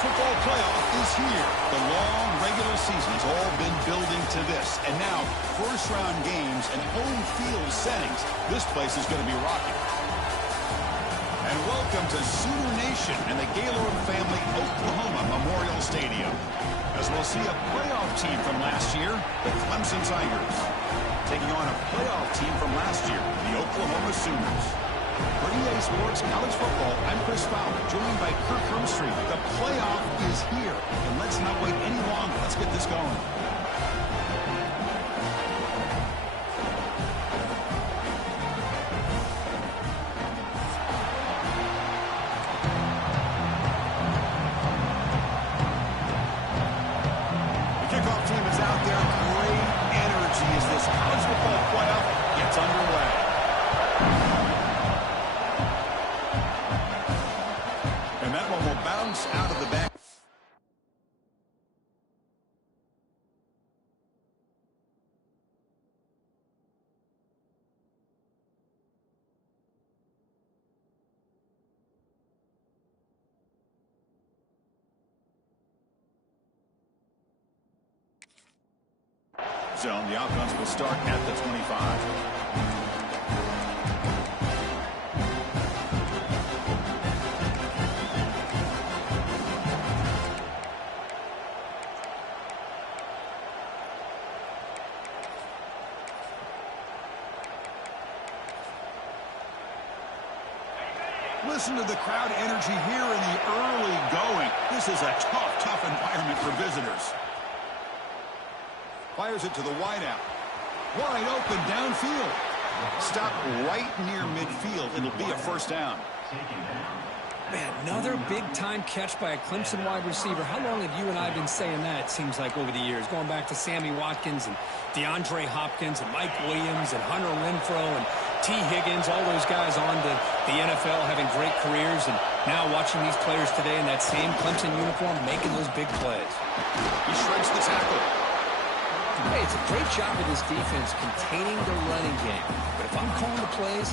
football playoff is here. The long regular season has all been building to this. And now, first-round games and home field settings. This place is going to be rocking. And welcome to Sooner Nation and the Gaylord Family Oklahoma Memorial Stadium. As we'll see a playoff team from last year, the Clemson Tigers, taking on a playoff team from last year, the Oklahoma Sooners. For EA Sports College Football, I'm Chris Fowler, joined by Kirk Hermstreet. The playoff is here, and let's not wait any longer. Let's get this going. The kickoff team is out there. Great energy as this college football playoff gets underway. And that one will bounce out of the back. Zone. The offense will start at the 25. Listen to the crowd energy here in the early going. This is a tough environment for visitors. Fires it to the wideout. Wide open downfield. Stop right near midfield. It'll be a first down. Man, another big-time catch by a Clemson wide receiver. How long have you and I been saying that, it seems like, over the years? Going back to Sammy Watkins and DeAndre Hopkins and Mike Williams and Hunter Renfrow and T. Higgins, all those guys on to the NFL having great careers, and now watching these players today in that same Clemson uniform making those big plays. He shreds the tackle. Hey, it's a great job of this defense containing the running game. But if I'm calling the plays,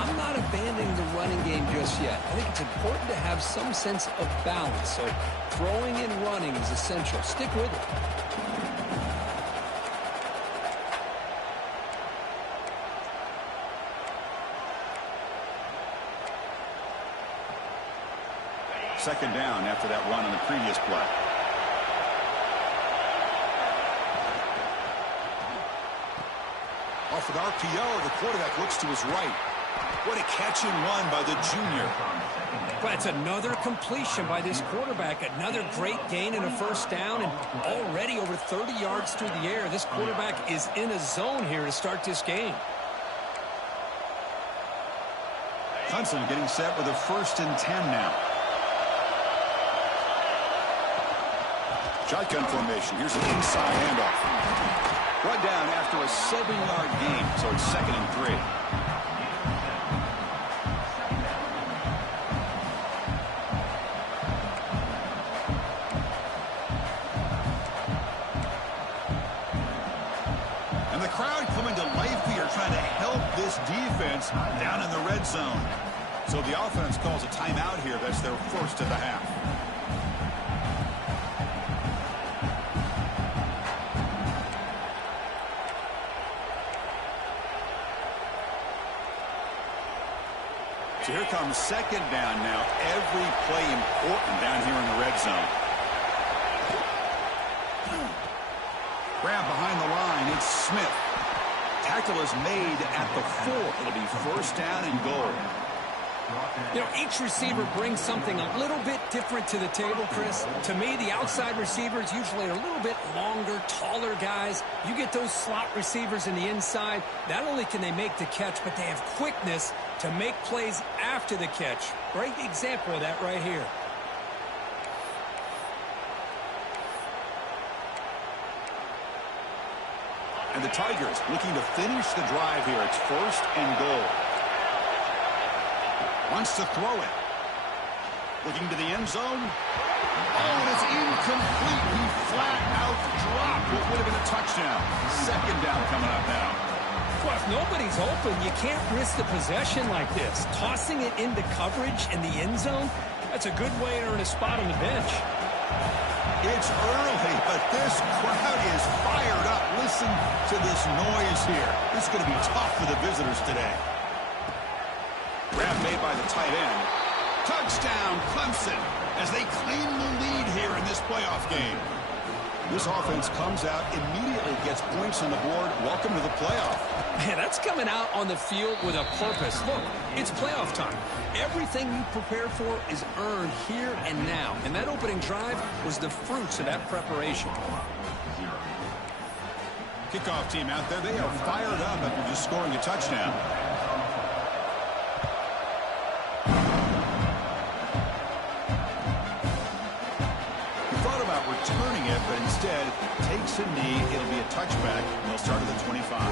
I'm not abandoning the running game just yet. I think it's important to have some sense of balance. So throwing and running is essential. Stick with it. Second down after that run on the previous play. Off an RPO, the quarterback looks to his right. What a catch and run by the junior. Well, it's another completion by this quarterback. Another great gain and a first down, and already over 30 yards through the air. This quarterback is in a zone here to start this game. Clemson getting set with a 1st and 10 now. Shotgun formation. Here's an inside handoff. Brought down after a 7-yard gain, so it's 2nd and 3. And the crowd coming to life here, trying to help this defense down in the red zone. So the offense calls a timeout here. That's their first of the half. So here comes 2nd down now. Every play important down here in the red zone. Grab behind the line. It's Smith. Tackle is made at the 4. It'll be 1st down and goal. You know, each receiver brings something a little bit different to the table, Chris. To me, the outside receivers usually are a little bit longer, taller guys. You get those slot receivers in the inside, not only can they make the catch, but they have quickness to make plays after the catch. Great example of that right here. And the Tigers looking to finish the drive here. It's 1st and goal. Wants to throw it. Looking to the end zone. Oh, and it's incomplete. He flat out dropped what would have been a touchdown. 2nd down coming up now. Well, if nobody's open, you can't risk the possession like this. Tossing it into coverage in the end zone, that's a good way to earn a spot on the bench. It's early, but this crowd is fired up. Listen to this noise here. This is going to be tough for the visitors today. Grab made by the tight end. Touchdown, Clemson, as they claim the lead here in this playoff game. This offense comes out, immediately gets points on the board. Welcome to the playoff. Man, that's coming out on the field with a purpose. Look, it's playoff time. Everything you prepare for is earned here and now. And that opening drive was the fruits of that preparation. Kickoff team out there, they are fired up after just scoring a touchdown. Returning it, but instead takes a knee. It'll be a touchback, and they'll start at the 25.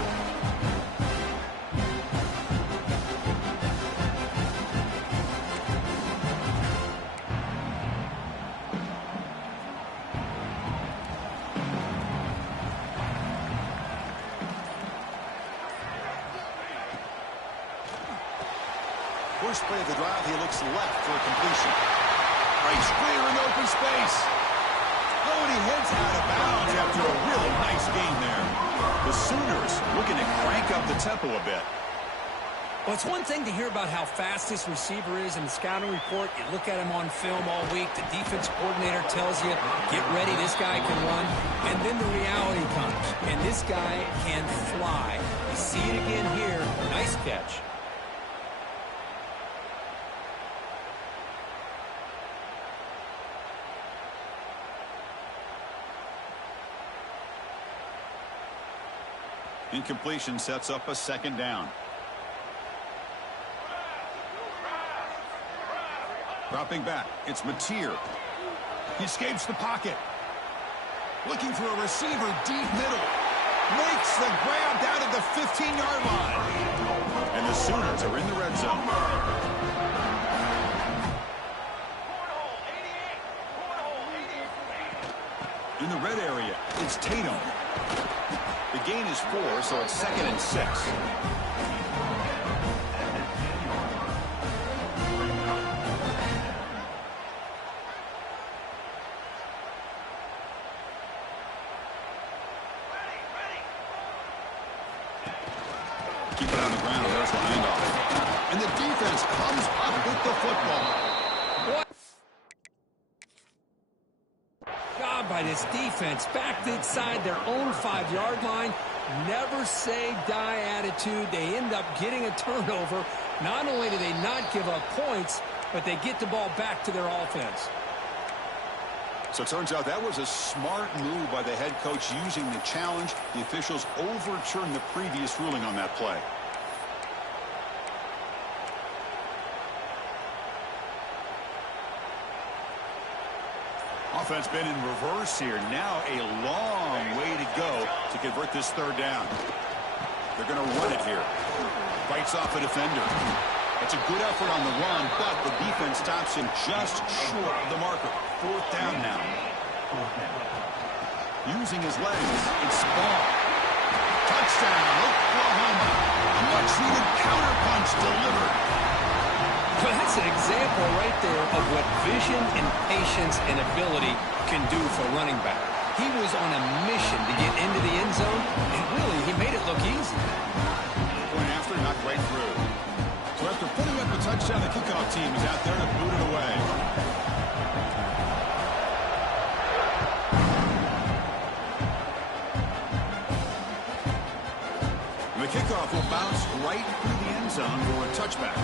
First play of the drive, he looks left for a completion. Nice clear in open space. Oh, and he heads out of bounds after a really nice gain there. The Sooners looking to crank up the tempo a bit. Well, it's one thing to hear about how fast this receiver is in the scouting report. You look at him on film all week. The defense coordinator tells you, get ready, this guy can run. And then the reality comes, and this guy can fly. You see it again here. Nice catch. Incompletion sets up a second down. Dropping back, it's Mateer. He escapes the pocket. Looking for a receiver deep middle. Makes the grab down at the 15-yard line. And the Sooners are in the red zone. In the red area, it's Tatum. The gain is 4, so it's 2nd and 6. Keep it on the ground, and there's the handoff. And the defense comes up with the football. What? Job by this defense, backed inside their own 5-yard line. Never say die attitude. They end up getting a turnover. Not only do they not give up points, but they get the ball back to their offense. So it turns out that was a smart move by the head coach using the challenge. The officials overturned the previous ruling on that play. Offense been in reverse here. Now a long way to go to convert this third down. They're going to run it here. Fights off a defender. It's a good effort on the run, but the defense stops him just short of the marker. 4th down now. Using his legs, it's Spawn. Touchdown, Oklahoma. A much-needed counterpunch delivered. Well, that's an example right there of what vision and patience and ability can do for a running back. He was on a mission to get into the end zone, and really, he made it look easy. Going after, not right through. So after putting up a touchdown, the kickoff team is out there to boot it away. And the kickoff will bounce right through the end zone for a touchback.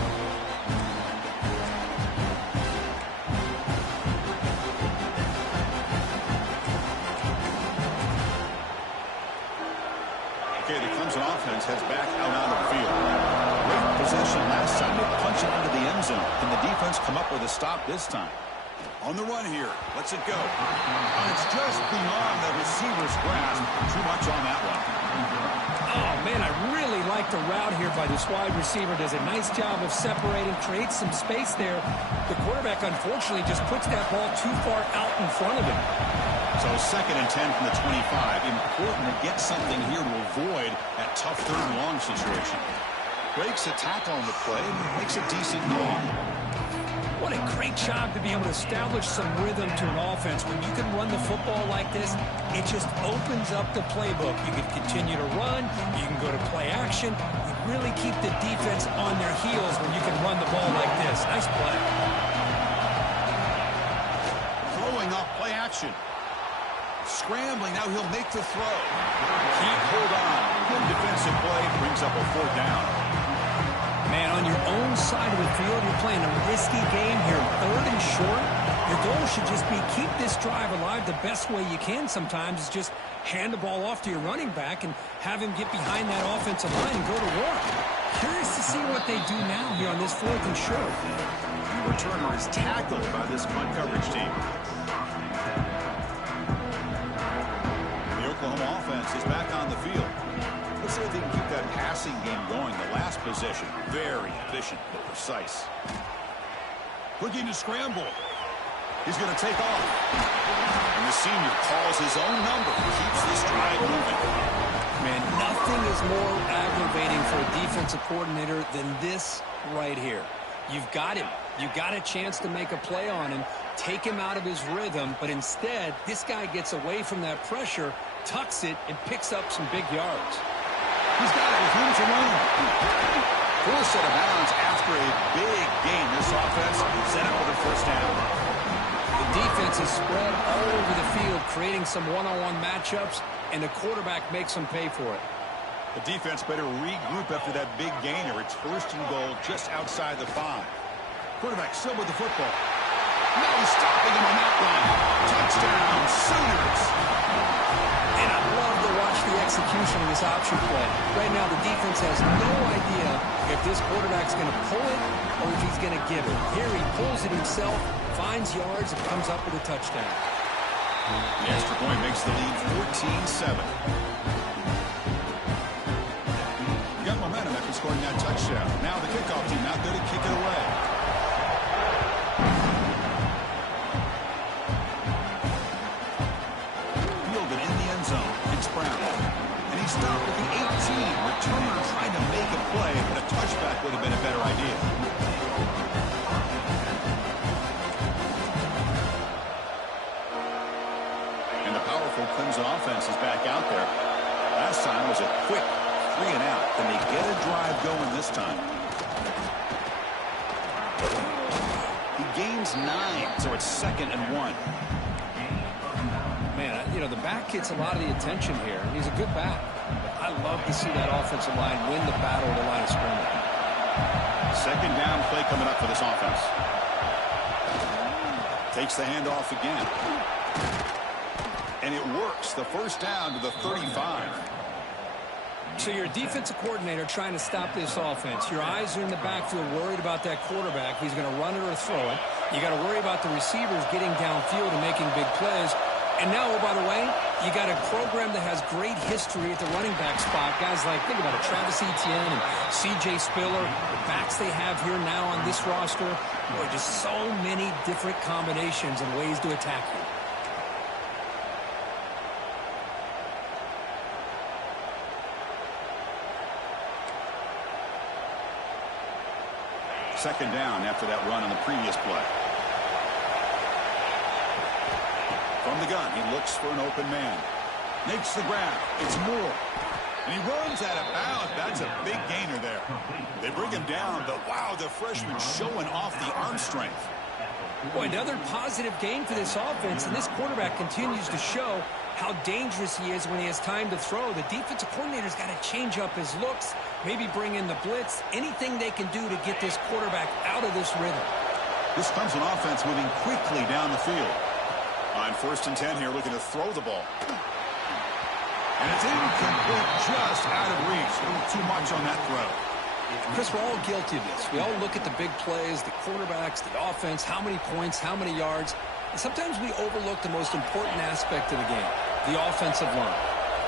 Okay, the Clemson offense heads back out on the field. Great possession last time. They punch it into the end zone. Can the defense come up with a stop this time? On the run here. Lets it go. And it's just beyond the receiver's grasp. Too much on that one. Oh, man, I really like the route here by this wide receiver. Does a nice job of separating, creates some space there. The quarterback, unfortunately, just puts that ball too far out in front of him. So 2nd and 10 from the 25. Important to get something here to avoid that tough 3rd and long situation. Breaks a tackle on the play and makes a decent gain. What a a great job to be able to establish some rhythm to an offense. When you can run the football like this, it just opens up the playbook. You can continue to run. You can go to play action. You really keep the defense on their heels when you can run the ball like this. Nice play. Throwing off play action. Scrambling, now he'll make the throw. Keep hold on. Good defensive play, brings up a 4th down. Man, on your own side of the field, you're playing a risky game here, 3rd and short. Your goal should just be keep this drive alive the best way you can sometimes is just hand the ball off to your running back and have him get behind that offensive line and go to work. Curious to see what they do now here on this 4th and short. The returner is tackled by this punt coverage team. The Oklahoma offense is back on the field. Let's see if they can keep that passing game going. The last possession, very efficient but precise. Looking to scramble. He's going to take off. And the senior calls his own number. Keeps this drive moving. Man, nothing is more aggravating for a defensive coordinator than this right here. You've got him. You got a chance to make a play on him, take him out of his rhythm, but instead, this guy gets away from that pressure, tucks it, and picks up some big yards. He's got it with room to run. Forced out of bounds after a big gain. This offense set up with a 1st down. The defense is spread all over the field, creating some one-on-one matchups, and the quarterback makes them pay for it. The defense better regroup after that big gainer. It's 1st and goal just outside the 5. Quarterback still with the football. No stopping him on that one. Touchdown, Sooners. And I love to watch the execution of this option play. Right now, the defense has no idea if this quarterback's going to pull it or if he's going to give it. Here he pulls it himself, finds yards, and comes up with a touchdown. The extra point makes the lead 14-7. Got momentum after scoring that touchdown. Now the kickoff team out there to kick it away. Fielded in the end zone. It's Brown. And he stopped at the 18. Returner trying to make a play, but a touchback would have been a better idea. And the powerful Clemson offense is back out there. Last time was a quick 3 and out. Can they get a drive going this time? He gains 9, so it's 2nd and 1. Man, you know, the back gets a lot of the attention here. He's a good back. I love to see that offensive line win the battle at the line of scrimmage. 2nd down play coming up for this offense. Takes the handoff again. And it works. The 1st down to the 35. So you're a defensive coordinator trying to stop this offense. Your eyes are in the backfield worried about that quarterback. If he's going to run it or throw it. You got to worry about the receivers getting downfield and making big plays. And now, oh, by the way, you got a program that has great history at the running back spot. Guys like, think about it, Travis Etienne and C.J. Spiller, the backs they have here now on this roster. Boy, just so many different combinations and ways to attack you. Second down after that run on the previous play. From the gun, he looks for an open man. Makes the grab. It's Moore. And he runs out of bounds. That's a big gainer there. They bring him down, but wow, the freshman showing off the arm strength. Boy, another positive game for this offense, and this quarterback continues to show how dangerous he is when he has time to throw. The defensive coordinator's got to change up his looks, maybe bring in the blitz, anything they can do to get this quarterback out of this rhythm. This Clemson offense moving quickly down the field. On 1st and 10 here, looking to throw the ball. And it's incomplete, just out of reach. A little too much on that throw. Chris, we're all guilty of this. We all look at the big plays, the quarterbacks, the offense, how many points, how many yards. And sometimes we overlook the most important aspect of the game, the offensive line.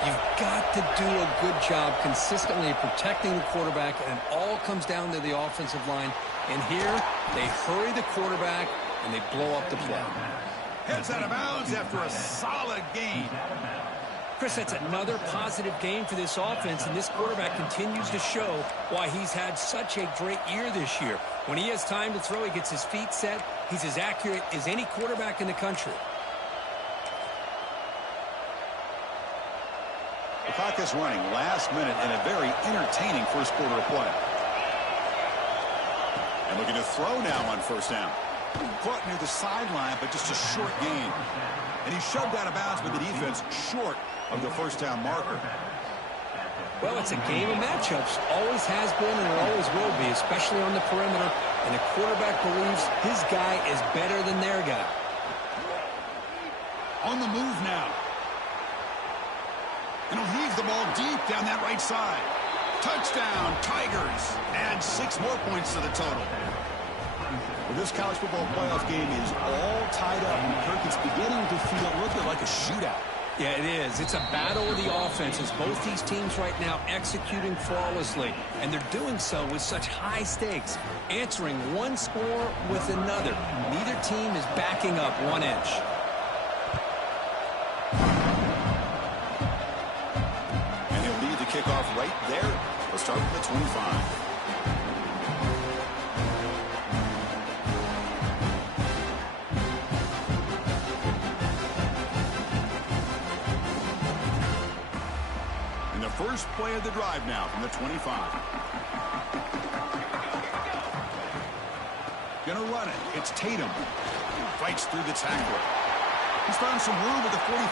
You've got to do a good job consistently protecting the quarterback, and it all comes down to the offensive line. And here, they hurry the quarterback, and they blow up the play. Heads out of bounds after a solid gain. Chris, that's another positive game for this offense, and this quarterback continues to show why he's had such a great year this year. When he has time to throw, he gets his feet set. He's as accurate as any quarterback in the country. The clock is running last minute in a very entertaining first quarter of play. And looking to throw now on first down. Caught near the sideline, but just a short gain. And he shoved out of bounds with the defense short of the first down marker. Well, it's a game of matchups. Always has been and it always will be, especially on the perimeter. And the quarterback believes his guy is better than their guy. On the move now. And he'll heave the ball deep down that right side. Touchdown, Tigers. Add 6 more points to the total. Well, this college football playoff game is all tied up, and Kirk, it's beginning to feel a little bit like a shootout. Yeah, it is. It's a battle of the offenses. Both these teams right now executing flawlessly, and they're doing so with such high stakes, answering one score with another. Neither team is backing up 1 inch. And he'll lead the kickoff right there. We'll start from the 25. First play of the drive now from the 25. Gonna run it. It's Tatum. Fights through the tackler. He's found some room at the 45.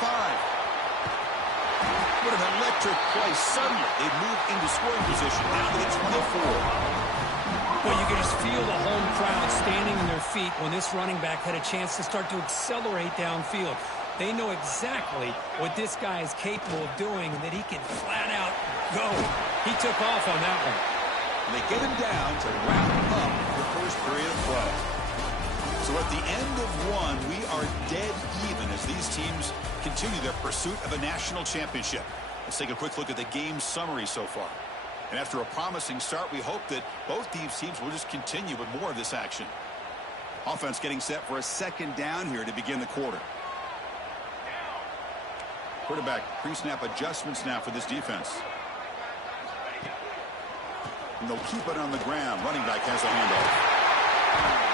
What an electric play. Suddenly, they move into scoring position down to the 24. Well, you can just feel the home crowd standing on their feet when this running back had a chance to start to accelerate downfield. They know exactly what this guy is capable of doing and that he can flat out go. He took off on that one. And they get him down to wrap up the first period of play. So at the end of one, we are dead even as these teams continue their pursuit of a national championship. Let's take a quick look at the game summary so far. And after a promising start, we hope that both these teams will just continue with more of this action. Offense getting set for a second down here to begin the quarter. Quarterback pre-snap adjustments now for this defense. And they'll keep it on the ground. Running back has a handoff.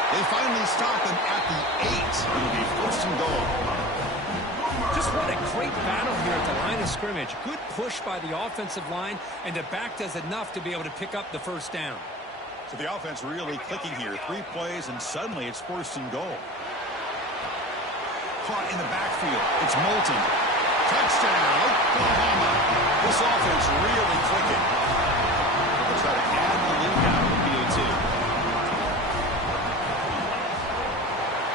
They finally stop him at the 8. It'll be first and goal. Just what a great battle here at the line of scrimmage. Good push by the offensive line, and the back does enough to be able to pick up the first down. So the offense really clicking here. 3 plays, and suddenly it's first and goal. Caught in the backfield. It's Moulton. Touchdown, Oklahoma. This offense really clicking. They'll try to add the lead now to the PAT.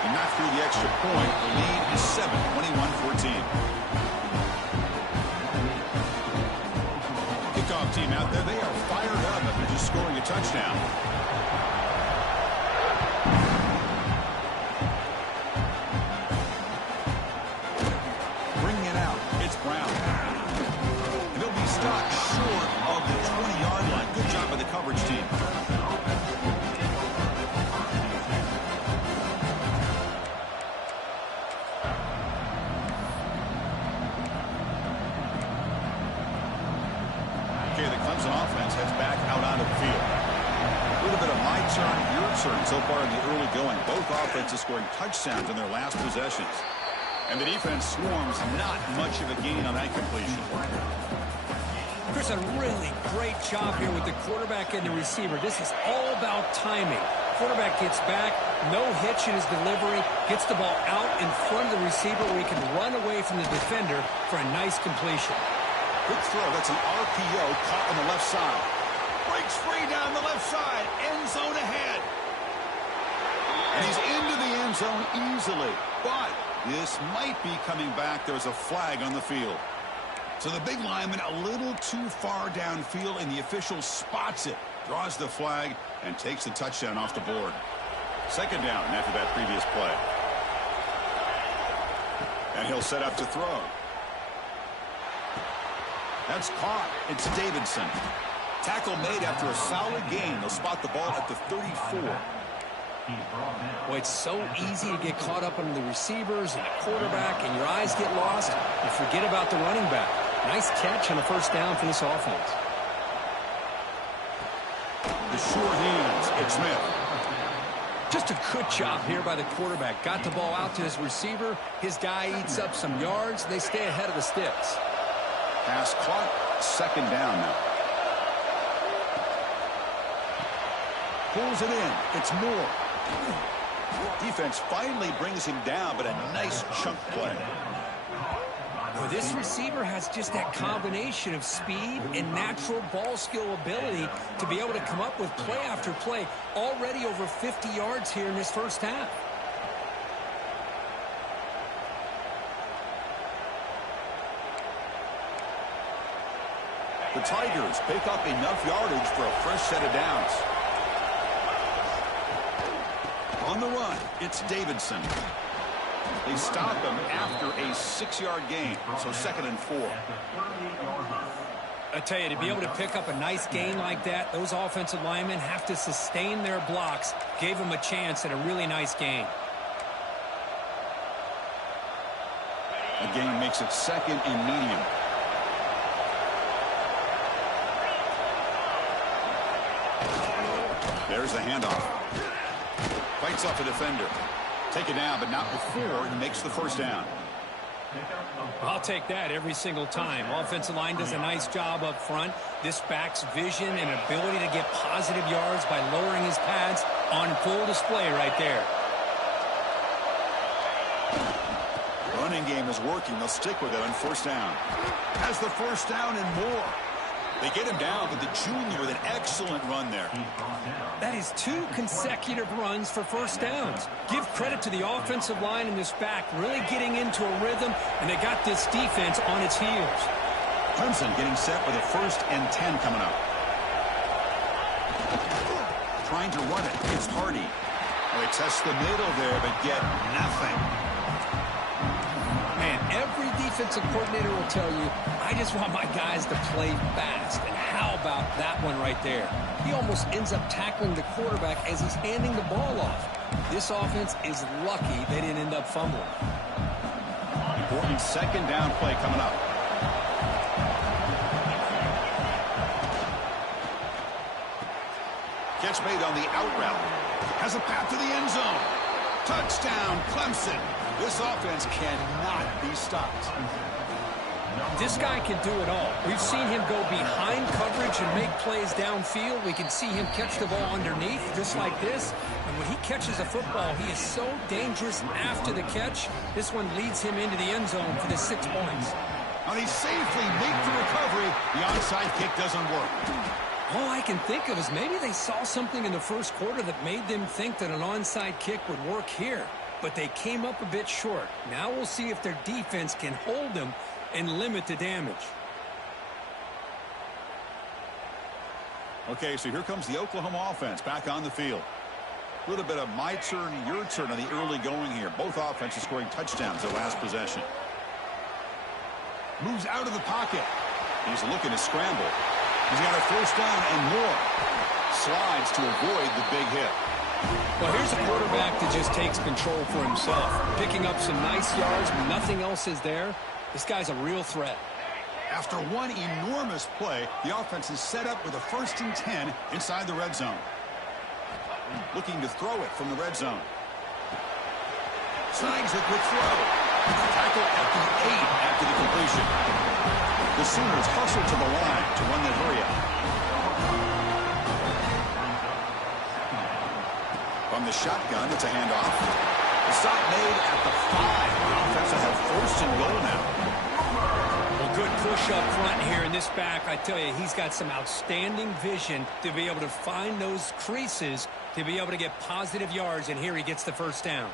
And not through the extra point. The lead is 7, 21-14. Kickoff team out there. They are fired up after just scoring a touchdown. Coverage team. Okay, the Clemson offense heads back out onto the field. A little bit of my turn, your turn so far in the early going. Both offenses scoring touchdowns in their last possessions. And the defense swarms not much of a gain on that completion. Chris, a really great job here with the quarterback and the receiver. This is all about timing. Quarterback gets back, no hitch in his delivery, gets the ball out in front of the receiver where he can run away from the defender for a nice completion. Quick throw. That's an RPO caught on the left side. Breaks free down the left side. End zone ahead. And he's into the end zone easily. But this might be coming back. There's a flag on the field. So the big lineman a little too far downfield, and the official spots it, draws the flag, and takes the touchdown off the board. Second down after that previous play. And he'll set up to throw. That's caught. It's Davidson. Tackle made after a solid gain. They'll spot the ball at the 34. Boy, it's so easy to get caught up on the receivers and the quarterback, and your eyes get lost. You forget about the running back. Nice catch and a first down for this offense. The sure hands, it's Smith. Just a good job here by the quarterback. Got the ball out to his receiver. His guy eats up some yards. They stay ahead of the sticks. Pass clock, second down now. Pulls it in. It's Moore. Defense finally brings him down, but a nice chunk play. Well, this receiver has just that combination of speed and natural ball skill ability to be able to come up with play after play. Already over 50 yards here in this first half. The Tigers pick up enough yardage for a fresh set of downs. On the run, it's Davidson. They stop him after a 6-yard gain, so 2nd and 4. I tell you, to be able to pick up a nice gain like that, those offensive linemen have to sustain their blocks. Gave him a chance at a really nice gain. The gain makes it 2nd and medium. There's the handoff. Fights off a defender. Take it down, but not before he makes the first down. I'll take that every single time. Offensive line does a nice job up front. This back's vision and ability to get positive yards by lowering his pads on full display right there. Running game is working. They'll stick with it on first down. Has the first down and more. They get him down, but the junior with an excellent run there. That is 2 consecutive runs for first downs. Give credit to the offensive line and this back really getting into a rhythm, and they got this defense on its heels. Clemson getting set with a 1st and 10 coming up. Trying to run it. It's Hardy. Well, they test the middle there, but get nothing. Man, every defensive coordinator will tell you, I just want my guys to play fast. And how about that one right there? He almost ends up tackling the quarterback as he's handing the ball off. This offense is lucky they didn't end up fumbling. Important 2nd down play coming up. Catch made on the out route. Has a path to the end zone. Touchdown, Clemson. This offense cannot be stopped. This guy can do it all. We've seen him go behind coverage and make plays downfield. We can see him catch the ball underneath just like this. And when he catches a football, he is so dangerous after the catch. This one leads him into the end zone for the 6 points. And he safely makes the recovery. The onside kick doesn't work. All I can think of is maybe they saw something in the first quarter that made them think that an onside kick would work here. But they came up a bit short. Now we'll see if their defense can hold them and limit the damage. Okay, so here comes the Oklahoma offense back on the field. A little bit of my turn, your turn on the early going here. Both offenses scoring touchdowns their last possession. Moves out of the pocket. He's looking to scramble. He's got a first down and more. Slides to avoid the big hit. Well, here's a quarterback that just takes control for himself. Picking up some nice yards when nothing else is there. This guy's a real threat. After one enormous play, the offense is set up with a 1st and 10 inside the red zone. Looking to throw it from the red zone. Snags it with throw. Tackle at the 8 after the completion. The Sooners hustle to the line to run the hurry-up. From the shotgun, it's a handoff. The stop made at the 5. The offense will have 1st and goal now. Well, good push up front here in this back. I tell you, he's got some outstanding vision to be able to find those creases to be able to get positive yards, and here he gets the first down.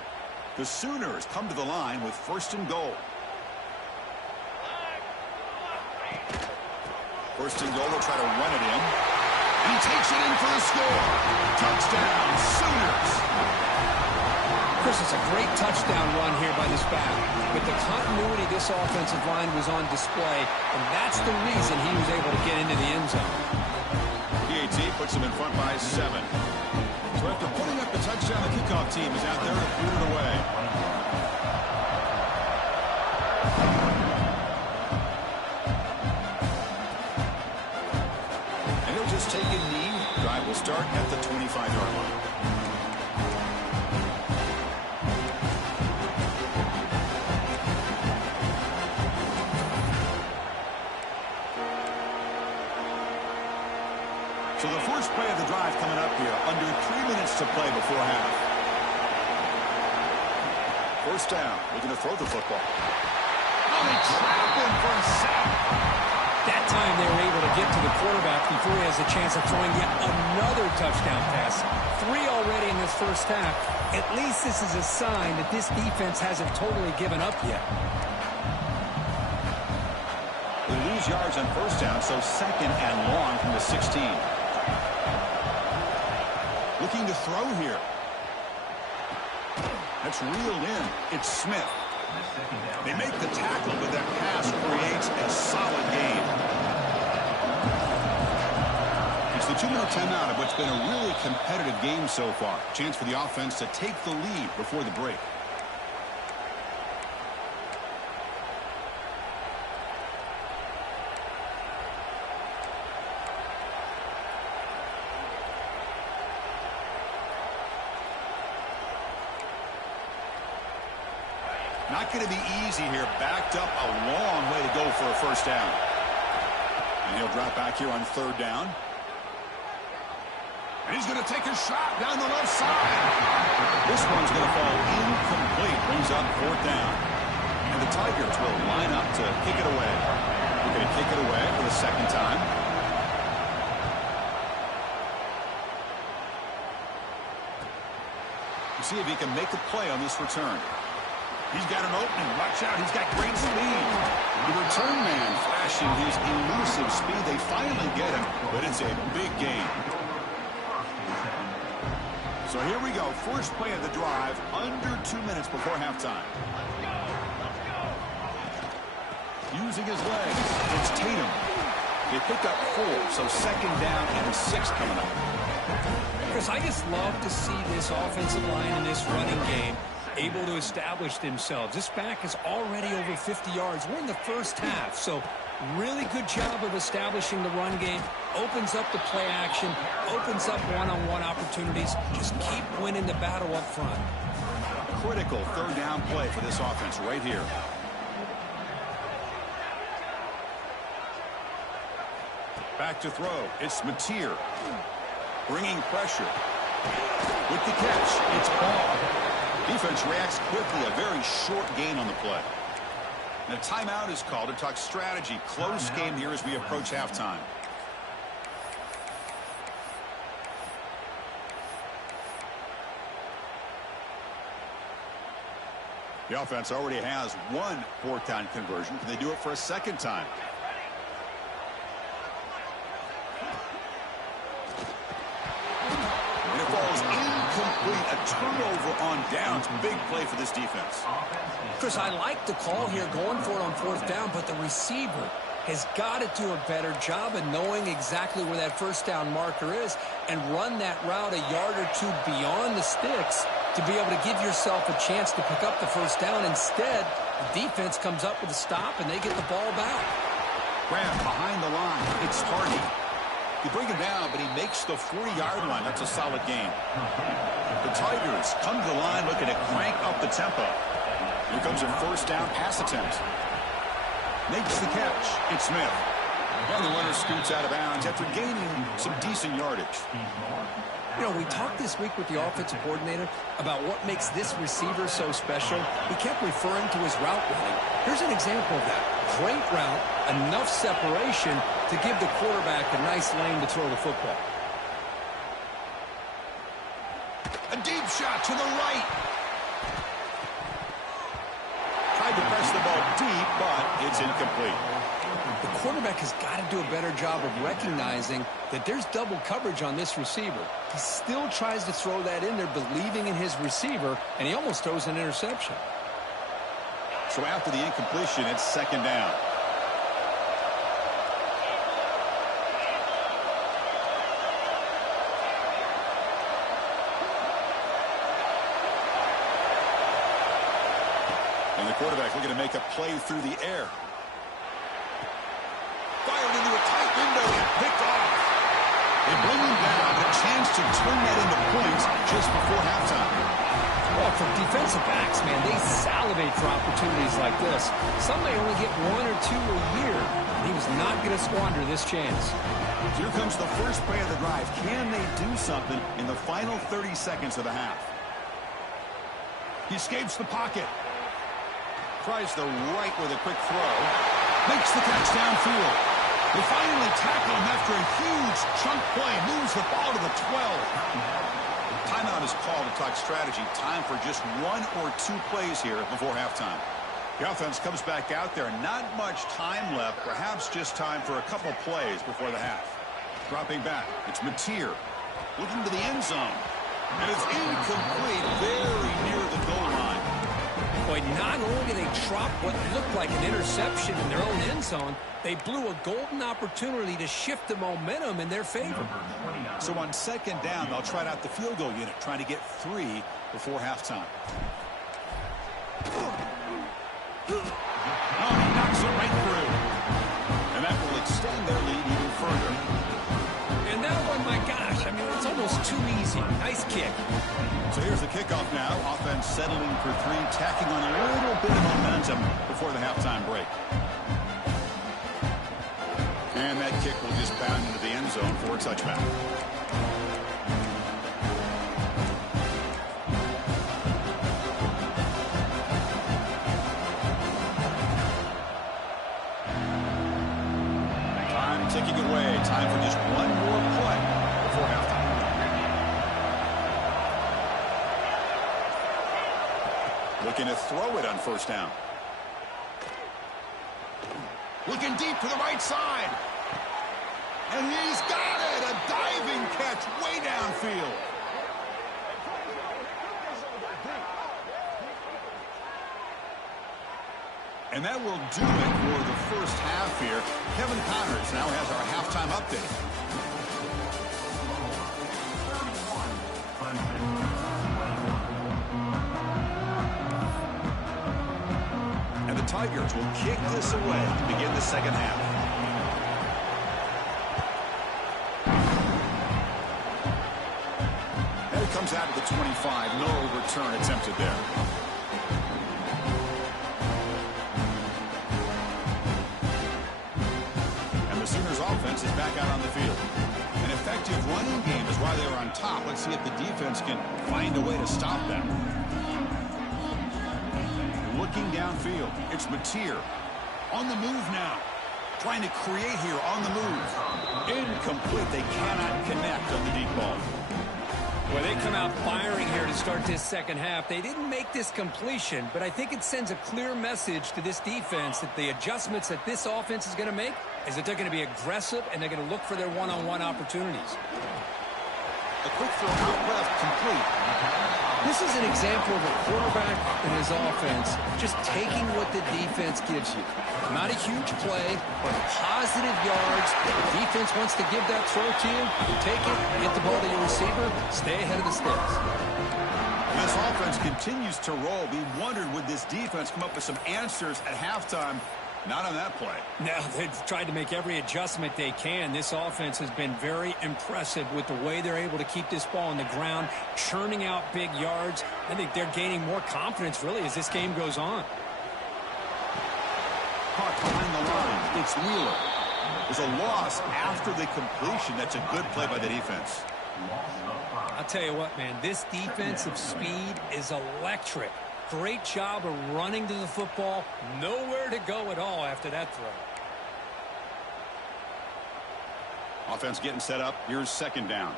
The Sooners come to the line with 1st and goal. 1st and goal, they'll try to run it in. And he takes it in for the score. Touchdown, Sooners. Chris, it's a great touchdown run here by this back. With the continuity, this offensive line was on display, and that's the reason he was able to get into the end zone. PAT puts him in front by 7. So after putting up the touchdown, the kickoff team is out there to boot it away. will start at the 25-yard line. So the first play of the drive coming up here, under 3 minutes to play before half. First down, looking to throw the football. Oh, they trap him for a sack. That time they were able to get to the quarterback before he has a chance of throwing yet another touchdown pass. 3 already in this first half. At least this is a sign that this defense hasn't totally given up yet. They lose yards on first down, so second and long from the 16. Looking to throw here. That's reeled in. It's Smith. They make the tackle, but that pass creates a solid gain. It's the 2-minute timeout of what's been a really competitive game so far. Chance for the offense to take the lead before the break. Not going to be easy here. Backed up a long way to go for a first down. And he'll drop back here on third down. And he's going to take a shot down the left side. This one's going to fall incomplete. Brings up fourth down. And the Tigers will line up to kick it away. We're going to kick it away for the second time. See if he can make a play on this return. He's got an opening. Watch out. He's got great speed. The return man flashing his elusive speed. They finally get him, but it's a big gain. So here we go. First play of the drive, under 2 minutes before halftime. Using his legs. It's Tatum. They picked up 4, so second down and 6 coming up. Chris, I just love to see this offensive line in this running game able to establish themselves. This back is already over 50 yards. We're in the first half, so really good job of establishing the run game. Opens up the play action, opens up one-on-one opportunities. Just keep winning the battle up front. Critical third down play for this offense right here. Back to throw. It's Mateer. Bringing pressure. With the catch, it's Ball. Defense reacts quickly. A very short gain on the play. And a timeout is called to talk strategy. Close game here as we approach halftime. The offense already has one fourth down conversion. Can they do it for a second time? And it falls incomplete. A turnover on downs. Big play for this defense. Chris, I like the call here going for it on fourth down, but the receiver has got to do a better job of knowing exactly where that first down marker is and run that route a yard or two beyond the sticks to be able to give yourself a chance to pick up the first down. Instead, the defense comes up with a stop and they get the ball back. Graham behind the line. It's Hardy. You bring him down, but he makes the 40-yard line. That's a solid gain. The Tigers come to the line looking to crank up the tempo. Here comes a first down pass attempt. Makes the catch. It's Smith. And the runner scoots out of bounds after gaining some decent yardage. You know, we talked this week with the offensive coordinator about what makes this receiver so special. He kept referring to his route running. Here's an example of that. Great route, enough separation to give the quarterback a nice lane to throw the football. A deep shot to the right. Tried to press the ball deep, but it's incomplete. The quarterback has got to do a better job of recognizing that there's double coverage on this receiver. He still tries to throw that in there, believing in his receiver, and he almost throws an interception. So after the incompletion, it's second down. And the quarterback looking to make a play through the air. Fired into a tight window and picked off. They bring him down. A chance just before halftime. Well, for defensive backs, man, they salivate for opportunities like this. Some may only get one or two a year. He was not going to squander this chance. Here comes the first play of the drive. Can they do something in the final 30 seconds of the half? He escapes the pocket. Tries the right with a quick throw. Makes the catch downfield. They finally tackle him after a huge chunk play. Moves the ball to the 12. Timeout is called to talk strategy. Time for just one or two plays here before halftime. The offense comes back out there. Not much time left. Perhaps just time for a couple plays before the half. Dropping back. It's Mateer. Looking to the end zone. And it's incomplete. Very near the goal line. Boy, not only did they drop what looked like an interception in their own end zone, they blew a golden opportunity to shift the momentum in their favor. So on second down, they'll try out the field goal unit, trying to get 3 before halftime. Oh, he knocks it right through. And that will extend their lead even further. And that one, my gosh, I mean, it's almost too easy. Nice kick. So here's the kickoff now. Offense settling for 3, tacking on a little bit of momentum before the halftime break. And that kick will just bound into the end zone for a touchback. Time ticking away. Time for just one more play before halftime. Looking to throw it on first down. Looking deep to the right side. And he's got it! A diving catch way downfield. And that will do it for the first half here. Kevin Connors now has our halftime update. And the Tigers will kick this away to begin the second half. And it comes out of the 25. No return attempted there. And the Sooners offense is back out on the field. An effective running game is why they're on top. Let's see if the defense can find a way to stop them. Looking downfield, it's Mateer. On the move now. Trying to create here on the move. Incomplete. They cannot connect on the deep ball. Well, they come out firing here to start this second half. They didn't make this completion, but I think it sends a clear message to this defense that the adjustments that this offense is going to make is that they're going to be aggressive and they're going to look for their one-on-one opportunities. A quick throw out left, complete. This is an example of a quarterback and his offense just taking what the defense gives you. Not a huge play, but positive yards. The defense wants to give that throw to you. You take it, get the ball to your receiver, stay ahead of the sticks. This offense continues to roll. We wondered, would this defense come up with some answers at halftime? Not on that play. No, they've tried to make every adjustment they can. This offense has been very impressive with the way they're able to keep this ball on the ground, churning out big yards. I think they're gaining more confidence, really, as this game goes on. Caught behind the line. It's Wheeler. There's a loss after the completion. That's a good play by the defense. I'll tell you what, man, this defensive speed is electric. Great job of running to the football. Nowhere to go at all after that throw. Offense getting set up. Here's second down.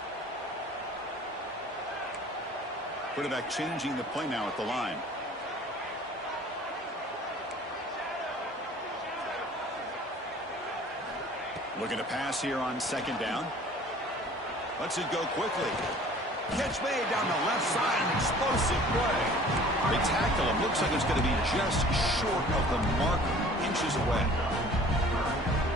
Quarterback changing the play now at the line. Looking to pass here on second down. Lets it go quickly. Catch made down the left side. An explosive play. They tackle him. Looks like it's going to be just short of the mark, inches away.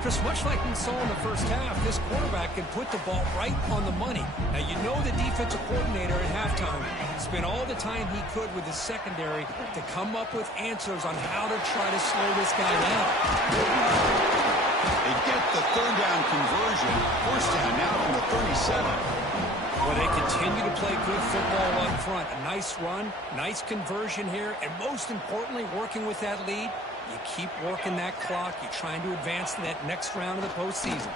Just much like we saw in the first half, this quarterback can put the ball right on the money. Now, you know the defensive coordinator at halftime spent all the time he could with his secondary to come up with answers on how to try to slow this guy down. They get the third down conversion. First down now from the 37. Well, they continue to play good football up front. A nice run, nice conversion here, and most importantly, working with that lead, you keep working that clock. You're trying to advance to that next round of the postseason.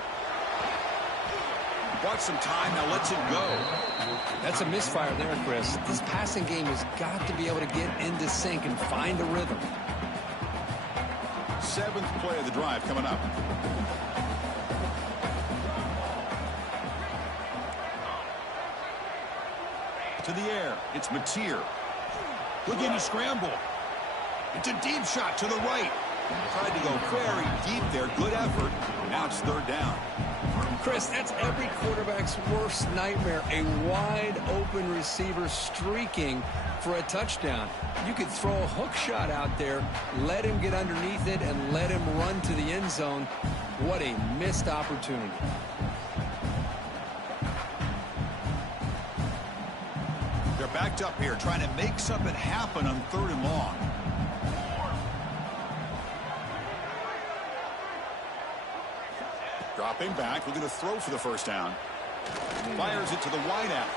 Bought some time, now lets it go. That's a misfire there, Chris. This passing game has got to be able to get into sync and find a rhythm. 7th play of the drive coming up. To the air, it's Mateer. Looking to scramble. It's a deep shot to the right. Tried to go very deep there. Good effort. Now it's 3rd down. Chris, that's every quarterback's worst nightmare. A wide-open receiver streaking for a touchdown. You could throw a hook shot out there, let him get underneath it, and let him run to the end zone. What a missed opportunity. They're backed up here, trying to make something happen on 3rd and long. Dropping back, looking to throw for the 1st down. Fires it to the wide out.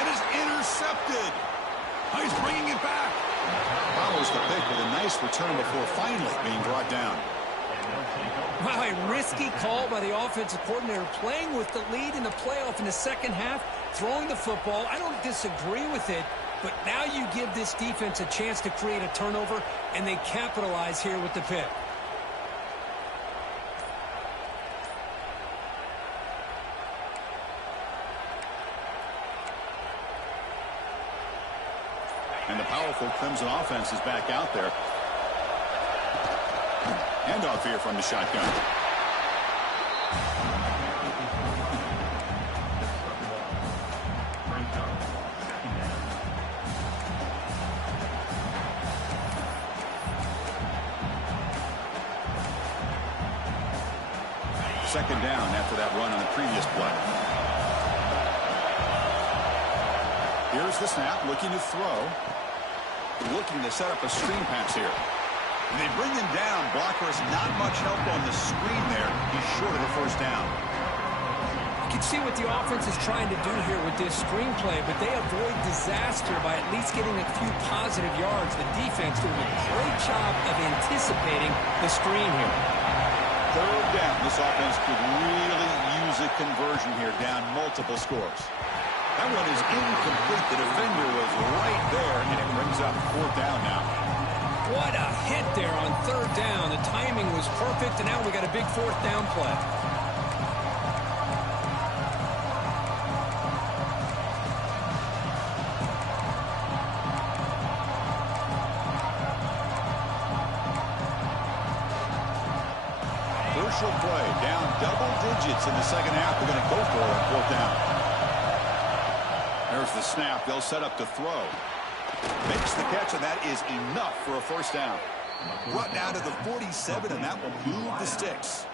It is intercepted. He's bringing it back. Follows the pick with a nice return before finally being brought down. Wow, a risky call by the offensive coordinator, playing with the lead in the playoff in the 2nd half, throwing the football. I don't disagree with it, but now you give this defense a chance to create a turnover, and they capitalize here with the pick. And the powerful Clemson offense is back out there. Handoff here from the shotgun. Second down after that run on the previous play. Here's the snap, looking to throw. Looking to set up a screen pass here. And they bring him down. Blockers, not much help on the screen there. He's short of the 1st down. You can see what the offense is trying to do here with this screenplay, but they avoid disaster by at least getting a few positive yards. The defense doing a great job of anticipating the screen here. 3rd down. This offense could really use a conversion here, down multiple scores. That one is incomplete. The defender was right there, and it brings up 4th down now. What a hit there on 3rd down. The timing was perfect, and now we got a big 4th down play. Crucial play, down double digits in the 2nd half. They're going to go for it on 4th down. There's the snap. They'll set up to throw. Makes the catch, and that is enough for a 1st down. Brought down to the 47, and that will move the sticks.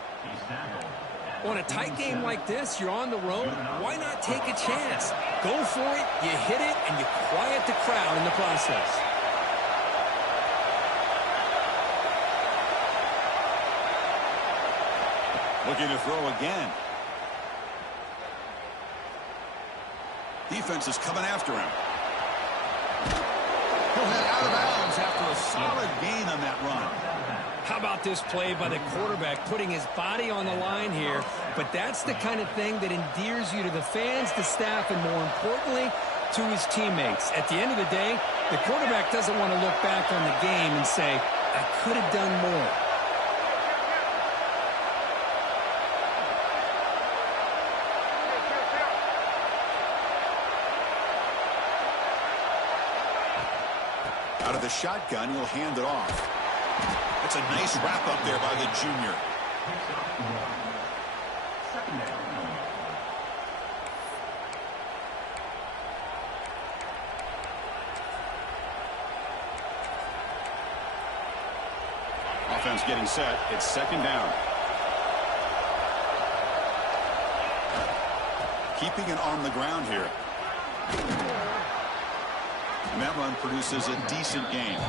On a tight game like this, you're on the road. Why not take a chance? Go for it, you hit it, and you quiet the crowd in the process. Looking to throw again. Defense is coming after him. He'll head out of bounds after a solid gain on that run. How about this play by the quarterback, putting his body on the line here? But that's the kind of thing that endears you to the fans, the staff, and more importantly, to his teammates. At the end of the day, the quarterback doesn't want to look back on the game and say, I could have done more. Out of the shotgun, he'll hand it off. That's a nice wrap up there by the junior. Offense getting set. It's 2nd down. Keeping it on the ground here. And that run produces a decent gain.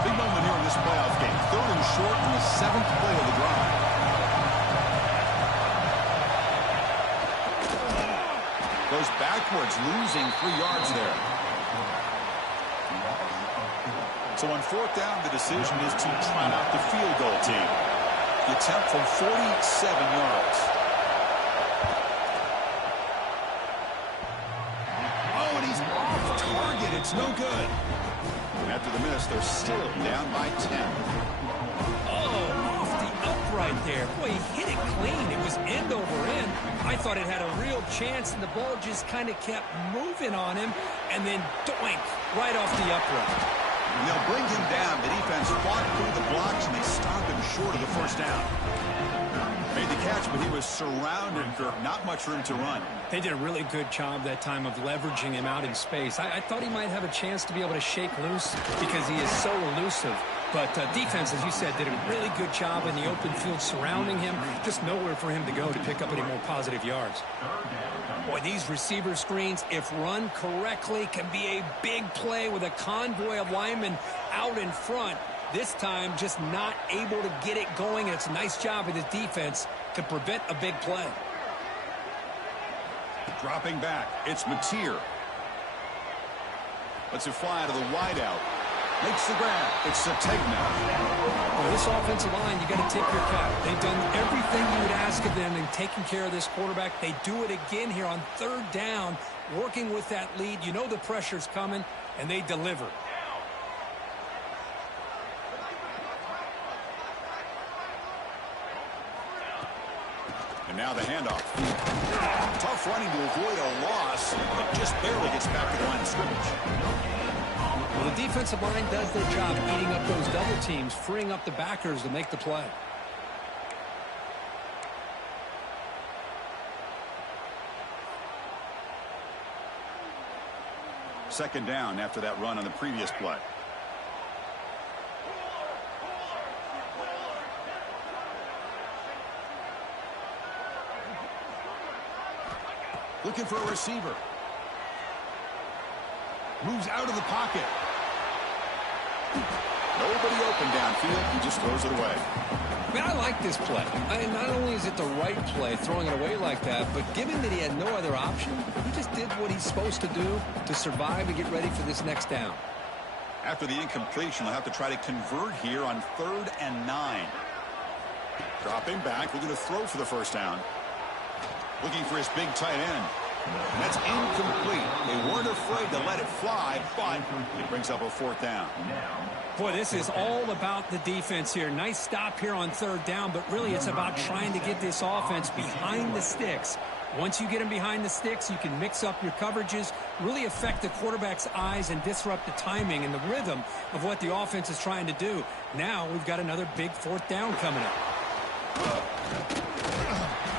Big moment here in this playoff game. 3rd and short in the 7th play of the drive. Goes backwards, losing 3 yards there. So on 4th down, the decision is to try out the field goal team. The attempt from 47 yards. Oh, and he's off target. It's no good. After the miss, they're still down by 10. Oh, off the upright there. Boy, he hit it clean. It was end over end. I thought it had a real chance, and the ball just kind of kept moving on him, and then doink, right off the upright. And they'll bring him down. The defense fought through the blocks, and they stopped him short of the first down. Made the catch, but he was surrounded for not much room to run. They did a really good job that time of leveraging him out in space. I thought he might have a chance to be able to shake loose because he is so elusive. But defense, as you said, did a really good job in the open field surrounding him. Just nowhere for him to go to pick up any more positive yards. Boy, these receiver screens, if run correctly, can be a big play with a convoy of linemen out in front. This time, just not able to get it going. And it's a nice job of his defense to prevent a big play. Dropping back, it's Mateer. Lets it fly out of the wideout. Makes the grab. It's Sategna. Well, this offensive line, you got to tip your cap. They've done everything you would ask of them in taking care of this quarterback. They do it again here on 3rd down, working with that lead. You know the pressure's coming, and they deliver. And now the handoff. Tough running to avoid a loss, but just barely gets back to the line of scrimmage. Well, the defensive line does their job eating up those double teams, freeing up the backers to make the play. Second down after that run on the previous play. Looking for a receiver. Moves out of the pocket. Nobody open downfield. He just throws it away. Man, I like this play. Not only is it the right play, throwing it away like that, but given that he had no other option, he just did what he's supposed to do to survive and get ready for this next down. After the incompletion, they'll have to try to convert here on 3rd and 9. Dropping back, looking to throw for the first down. Looking for his big tight end. And that's incomplete. They weren't afraid to let it fly, but it brings up a 4th down. Boy, this is all about the defense here. Nice stop here on 3rd down, but really it's about trying to get this offense behind the sticks. Once you get them behind the sticks, you can mix up your coverages, really affect the quarterback's eyes and disrupt the timing and the rhythm of what the offense is trying to do. Now we've got another big 4th down coming up.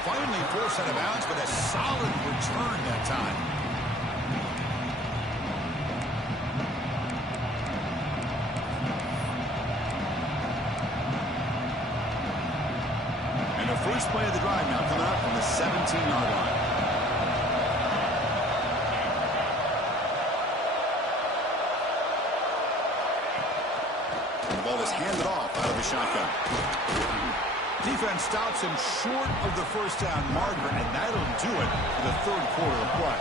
Finally forced out of bounds, but a solid return that time. And the first play of the drive now coming up from the 17-yard line. And the ball is handed off out of the shotgun. Defense stops him short of the first down marker, and that'll do it for the 3rd quarter of play.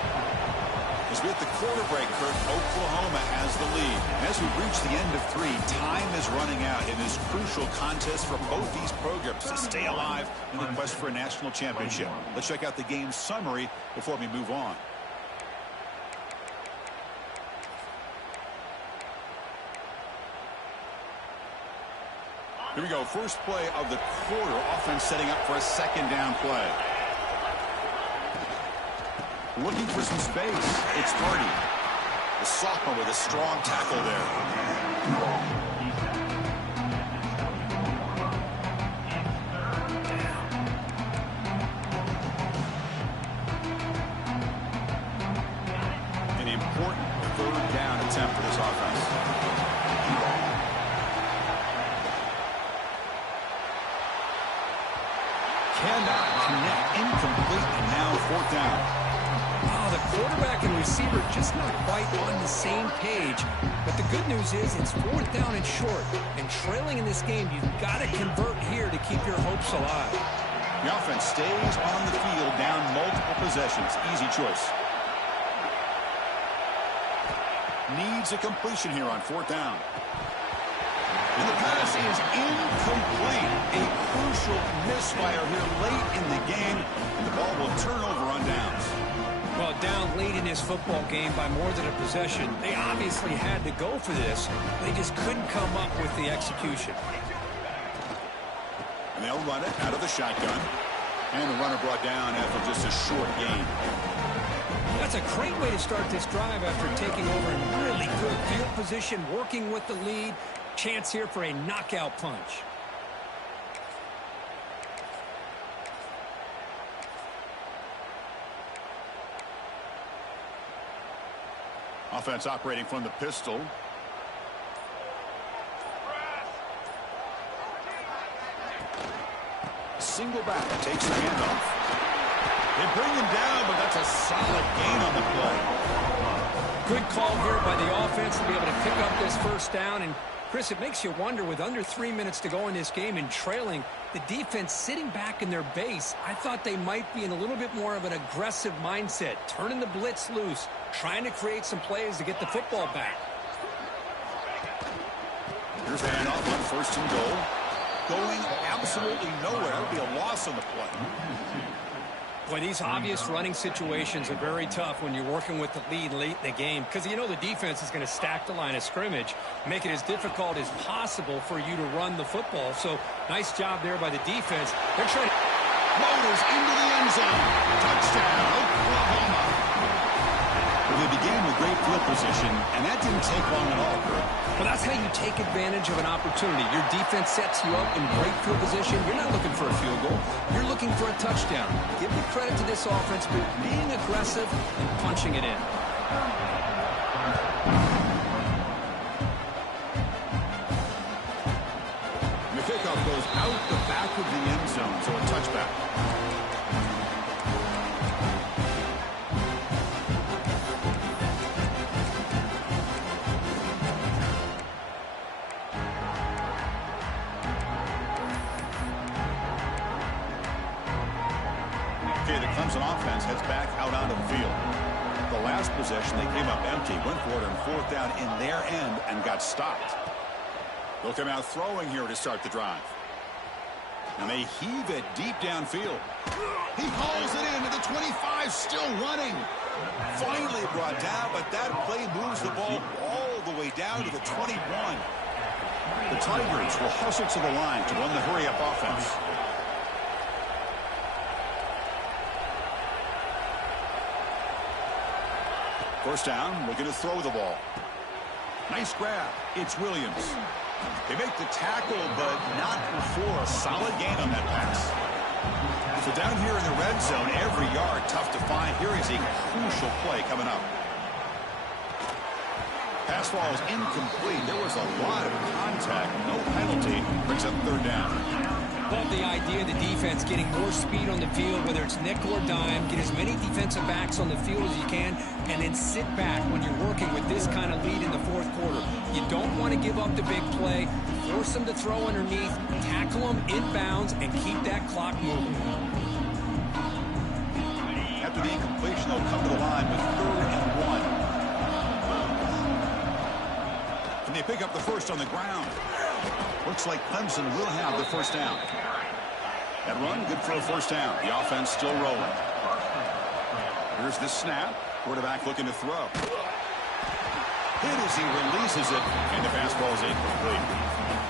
As we hit the quarter break, Kurt, Oklahoma has the lead. And as we reach the end of 3, time is running out in this crucial contest for both these programs to stay alive in the quest for a national championship. Let's check out the game summary before we move on. Here we go. First play of the quarter. Offense setting up for a 2nd down play. Looking for some space. It's Purdy. The sophomore with a strong tackle there. An important 3rd down attempt for this offense. Cannot connect. Incomplete, and now 4th down. Oh, the quarterback and receiver just not quite on the same page. But the good news is it's 4th down and short. And trailing in this game, you've got to convert here to keep your hopes alive. The offense stays on the field down multiple possessions. Easy choice. Needs a completion here on 4th down. And the pass is incomplete. A crucial misfire here late in the game. And the ball will turn over on downs. Well, down late in this football game by more than a possession, they obviously had to go for this. They just couldn't come up with the execution. And they'll run it out of the shotgun. And the runner brought down after just a short gain. That's a great way to start this drive after taking over in really good field position, working with the lead. Chance here for a knockout punch. Offense operating from the pistol. Single back takes the handoff. They bring him down, but that's a solid gain on the play. Good call here by the offense to be able to pick up this 1st down. And Chris, it makes you wonder, with under 3 minutes to go in this game and trailing, the defense sitting back in their base, I thought they might be in a little bit more of an aggressive mindset, turning the blitz loose, trying to create some plays to get the football back. Here's the handoff on 1st and goal. Going absolutely nowhere. That would be a loss on the play. Boy, these obvious running situations are very tough when you're working with the lead late in the game, because you know the defense is going to stack the line of scrimmage, make it as difficult as possible for you to run the football. So nice job there by the defense. They're trying to... Motors into the end zone. Touchdown, Oklahoma. Well, they began with great field position, and that didn't take long at all, Kurt. Well, that's how you take advantage of an opportunity. Your defense sets you up in great field position. You're not looking for a field goal. You're looking for a touchdown. Give the credit to this offense for being aggressive and punching it in. The kickoff goes out the back of the end zone, so a touchback. Okay, the Clemson offense heads back out onto the field. The last possession, they came up empty, went for it on 4th down in their end and got stopped. They'll come out throwing here to start the drive. And they heave it deep downfield. He hauls it into the 25, still running. Finally brought down, but that play moves the ball all the way down to the 21. The Tigers will hustle to the line to run the hurry-up offense. First down, looking to throw the ball. Nice grab. It's Williams. They make the tackle, but not before a solid gain on that pass. So down here in the red zone, every yard tough to find. Here is a crucial play coming up. Pass ball is incomplete. There was a lot of contact. No penalty. Brings up 3rd down. Love the idea of the defense getting more speed on the field, whether it's nickel or dime. Get as many defensive backs on the field as you can, and then sit back when you're working with this kind of lead in the 4th quarter. You don't want to give up the big play. Force them to throw underneath, tackle them inbounds, and keep that clock moving. After the incompletion, they'll come to the line with 3rd and 1. Can they pick up the first on the ground? Looks like Clemson will have the 1st down. That run, good for a 1st down. The offense still rolling. Here's the snap. Quarterback looking to throw. Hit as he releases it, and the fastball is incomplete.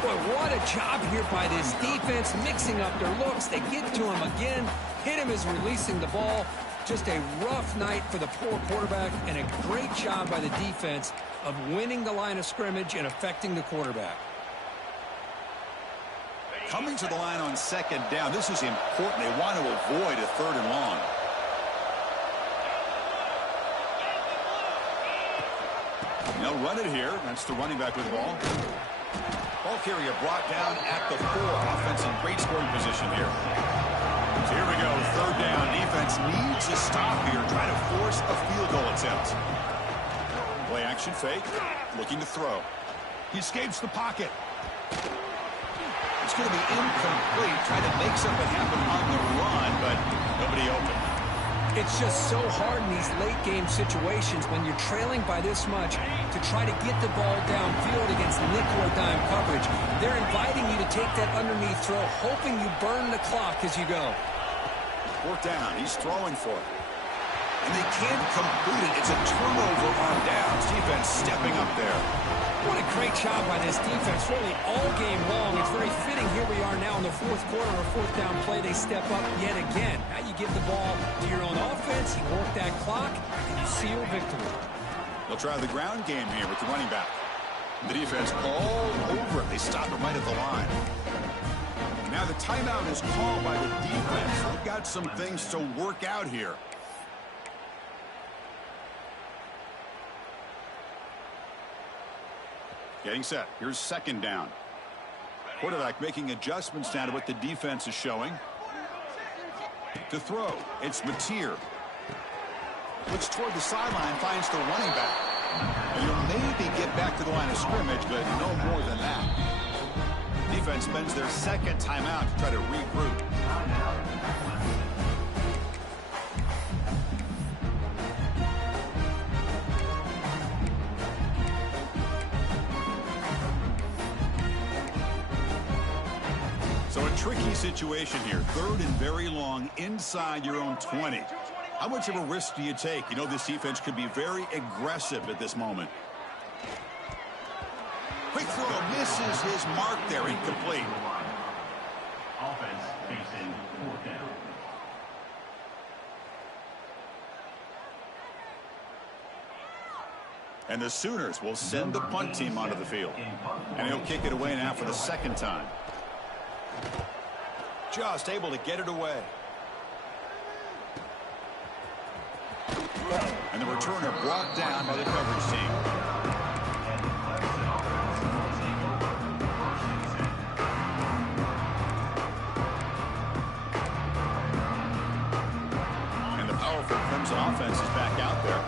Boy, what a job here by this defense, mixing up their looks. They get to him again. Hit him as releasing the ball. Just a rough night for the poor quarterback, and a great job by the defense of winning the line of scrimmage and affecting the quarterback. Coming to the line on 2nd down. This is important. They want to avoid a 3rd and long. They'll run it here. That's the running back with the ball. Ball carrier brought down at the 4. Offense in great scoring position here. So here we go, third down. Defense needs a stop here, try to force a field goal attempt. Play action fake, looking to throw. He escapes the pocket. It's going to be incomplete, trying to make something happen on the run, but nobody open. It's just so hard in these late-game situations when you're trailing by this much to try to get the ball downfield against nickel or dime coverage. They're inviting you to take that underneath throw, hoping you burn the clock as you go. Fourth down, he's throwing for it. And they can't complete it. It's a turnover on downs. Defense stepping up there. What a great job by this defense, really all game long. It's very fitting here we are now in the fourth quarter, or fourth down play. They step up yet again. Now you give the ball to your own offense, you work that clock, and you seal victory. They'll try the ground game here with the running back. The defense all over it. They stop it right at the line. Now the timeout is called by the defense. They've got some things to work out here. Getting set. Here's second down. Quarterback making adjustments now to what the defense is showing. To throw, it's Mateer. Looks toward the sideline, finds the running back. And he'll maybe get back to the line of scrimmage, but no more than that. Defense spends their second timeout to try to regroup. So a tricky situation here. Third and very long inside your own 20. How much of a risk do you take? You know this defense could be very aggressive at this moment. Quick throw, misses his mark there, incomplete. Offense facing fourth down. And the Sooners will send the punt team onto the field. And he'll kick it away now for the second time. Just able to get it away. And the returner brought down by the coverage team. And the powerful Clemson offense is back out there.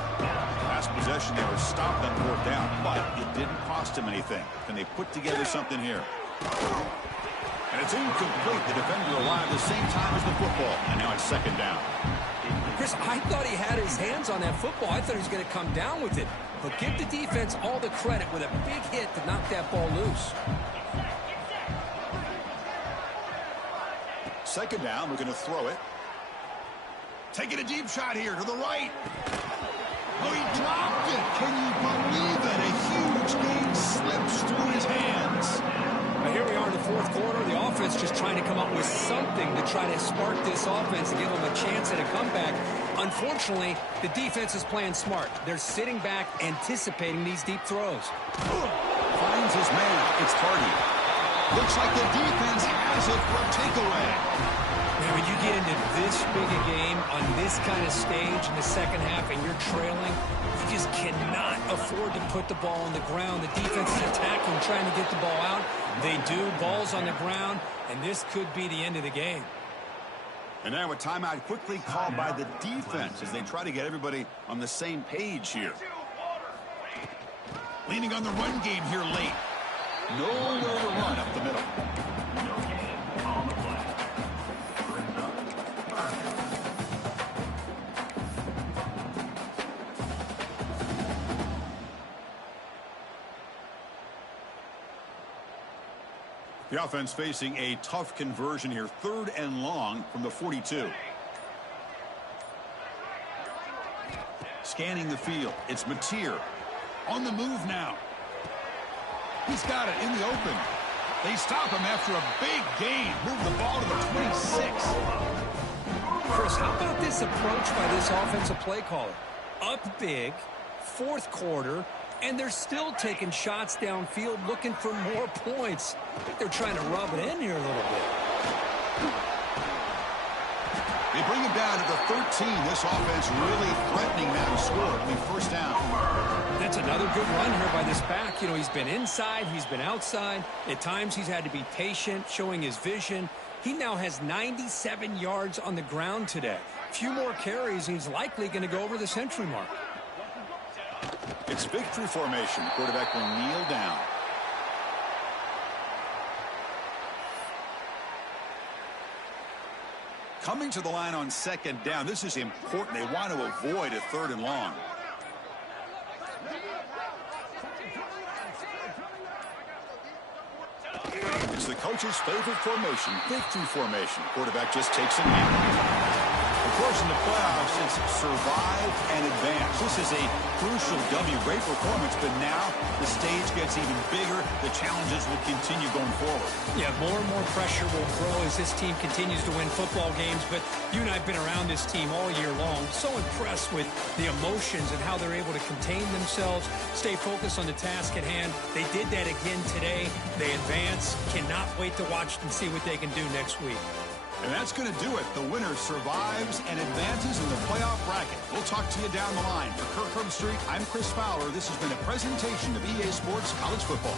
Last possession, they were stopped on fourth down, but it didn't cost them anything. Can they put together something here? And it's incomplete. The defender arrived at the same time as the football. And now it's second down. Chris, I thought he had his hands on that football. I thought he was going to come down with it. But give the defense all the credit with a big hit to knock that ball loose. Second down, we're going to throw it. Taking a deep shot here to the right. Oh, he dropped it. Can you believe it? A huge gain slips through his hands. Now here we are in the fourth quarter. The offense just trying to come up with something to try to spark this offense and give them a chance at a comeback. Unfortunately, the defense is playing smart. They're sitting back, anticipating these deep throws. Finds his man. It's Hardy. Looks like the defense has it for a takeaway. Now, when you get into this big a game on this kind of stage in the second half and you're trailing, you just cannot afford to put the ball on the ground. The defense is attacking, trying to get the ball out. They do. Ball's on the ground, and this could be the end of the game. And now a timeout quickly called by the defense as they try to get everybody on the same page here. Leaning on the run game here late. Nowhere to run up the middle. The offense facing a tough conversion here. Third and long from the 42. Scanning the field. It's Mateer. On the move now. He's got it in the open. They stop him after a big gain. Move the ball to the 26. Chris, how about this approach by this offensive play caller? Up big, fourth quarter, and they're still taking shots downfield looking for more points. I think they're trying to rub it in here a little bit. They bring him down to the 13. This offense really threatening now to score. It'll be first down. That's another good run here by this back. You know, he's been inside, he's been outside. At times he's had to be patient, showing his vision. He now has 97 yards on the ground today. Few more carries, and he's likely going to go over the century mark. It's victory formation. The quarterback will kneel down. Coming to the line on second down. This is important. They want to avoid a 3rd and long. It's the coach's favorite formation, victory formation. Quarterback just takes a knee. Of course, in the playoffs, it's survive and advance. This is a crucial W. Great performance, but now the stage gets even bigger. The challenges will continue going forward. Yeah, more and more pressure will grow as this team continues to win football games. But you and I have been around this team all year long. So impressed with the emotions and how they're able to contain themselves, stay focused on the task at hand. They did that again today. They advance. Cannot wait to watch and see what they can do next week. And that's going to do it. The winner survives and advances in the playoff bracket. We'll talk to you down the line. For Kirk Herbstreit, I'm Chris Fowler. This has been a presentation of EA Sports College Football.